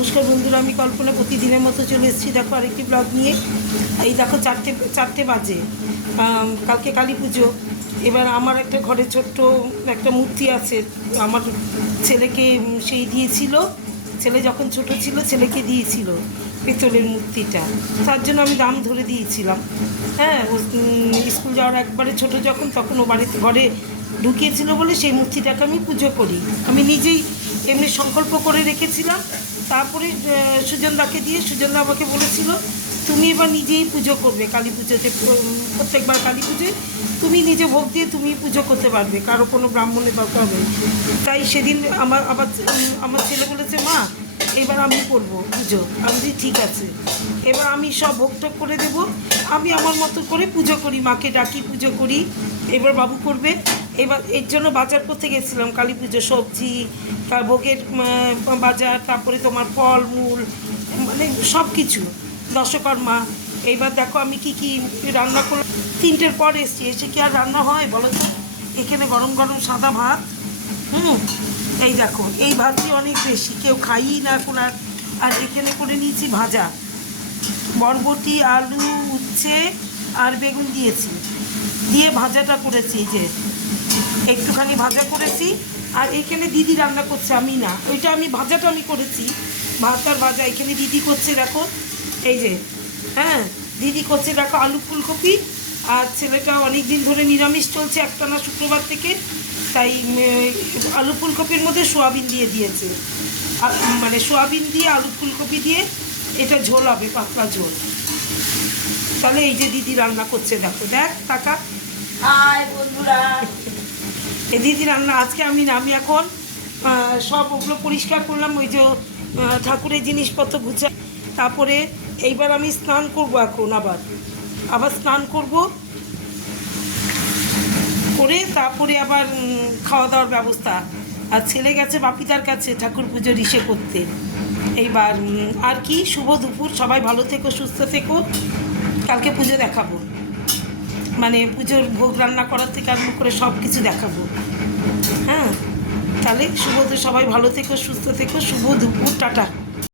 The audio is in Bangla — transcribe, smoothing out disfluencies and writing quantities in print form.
নমস্কার বন্ধুরা, আমি কল্পনা প্রতিদিনের মতো চলে এসেছি। দেখো আরেকটি ব্লগ নিয়ে। এই দেখো চারটে বাজে, কালকে কালী পুজো। এবার আমার একটা ঘরে ছোট্ট একটা মূর্তি আছে, আমার ছেলেকে সেই দিয়েছিল। ছেলে যখন ছোট ছিল ছেলেকে দিয়েছিল পেতলের মূর্তিটা, তার জন্য আমি দাম ধরে দিয়েছিলাম। হ্যাঁ, ও স্কুল যাওয়ার একবারে ছোট যখন, তখন ও বাড়িতে ঘরে ঢুকিয়েছিল বলে সেই মূর্তিটাকে আমি পুজো করি। আমি নিজেই এমনি সংকল্প করে রেখেছিলাম। তারপরে সুজনদাকে দিয়ে, সুজনদা আমাকে বলেছিল তুমি এবার নিজেই পুজো করবে কালী পুজোতে, প্রত্যেকবার কালী পুজোয় তুমি নিজে ভোগ দিয়ে তুমি পুজো করতে পারবে, কারো কোনো ব্রাহ্মণের দরকার হবে। তাই সেদিন আমার ছেলে বলেছে মা এবার আমি করবো পুজো। আমি বলি ঠিক আছে, এবার আমি সব ভোগটোগ করে দেব, আমি আমার মতো করে পুজো করি, মাকে ডাকি পুজো করি। এবার বাবু করবে। এবার এর জন্য বাজার করতে গেছিলাম, কালী পুজো সবজি, তার ভোগের বাজার, তারপরে তোমার ফল মূল, মানে সব কিছু দশকর্মা। এইবার দেখো আমি কি কি রান্না করলাম। 3টের পর এসে কি আর রান্না হয় বলো তো? এখানে গরম গরম সাদা ভাত, এই দেখো এই ভাতটি অনেক বেশি, কেউ খাইই না এখন আর। আর এখানে করে নিয়েছি ভাজা, বরবটি আলু উচ্ছে আর বেগুন দিয়েছি, দিয়ে ভাজাটা করেছি, যে একটুখানি ভাজা করেছি। আর এখানে দিদি রান্না করছে, আমি না, ওইটা আমি ভাজাটা আমি করেছি, ভাত আর ভাজা। এখানে দিদি করছে দেখো, এই যে, হ্যাঁ দিদি করছে দেখো আলু ফুলকপি। আর ছেলেটা অনেক দিন ধরে নিরামিষ চলছে, একটানা শুক্রবার থেকে, তাই আলু ফুলকপির মধ্যে সোয়াবিন দিয়ে দিয়েছে, মানে সোয়াবিন দিয়ে আলু ফুলকপি দিয়ে এটা ঝোল হবে, পাতলা ঝোল। তাহলে এই যে দিদি রান্না করছে দেখো, দেখ টাকা। হাই বন্ধুরা, এই দিদি রান্না আজকে আমি না, আমি এখন সব ওগুলো পরিষ্কার করলাম, ওই যে ঠাকুরের জিনিসপত্র গুছাই। তারপরে এইবার আমি স্নান করব, এখন আবার স্নান করব করে তারপরে আবার খাওয়া দাওয়ার ব্যবস্থা। আর ছেলে গেছে বাপিদার কাছে ঠাকুর পুজোর ইসে করতে। এইবার আর কি, শুভ দুপুর, সবাই ভালো থেকো, সুস্থ থেকো। কালকে পুজো দেখাবো, মানে পুজোর ভোগ রান্না করার থেকে আরম্ভ করে সব কিছু দেখাবো। হ্যাঁ, তাহলে সবাই ভালো থেকো, সুস্থ থেকো, শুভ দুপুর, টাটা।